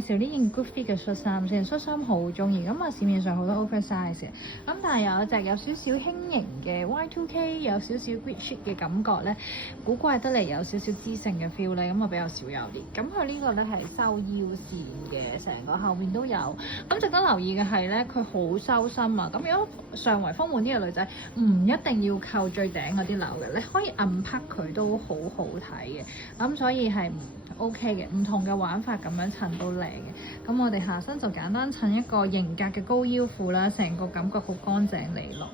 紹呢件 good fit 嘅恤衫先，恤衫好中意，咁啊市面上好多 oversize 嘅，咁但係有一隻有少少輕型嘅 Y2K， 有少少 grit chic 嘅感覺咧，古怪得嚟有少少知性嘅 feel 咧，咁啊比較少有啲。咁佢呢個咧係收腰線嘅，成個後面都有。咁值得留意嘅係咧，佢好收身啊！咁如果上圍豐滿啲嘅女仔，唔一定要扣最頂嗰啲紐嘅，你可以暗拍佢都好好睇嘅。咁所以係OK 嘅，唔同嘅玩法咁樣襯都靚嘅。咁我哋下身就簡單襯一個型格嘅高腰褲啦，成個感覺好乾淨利落。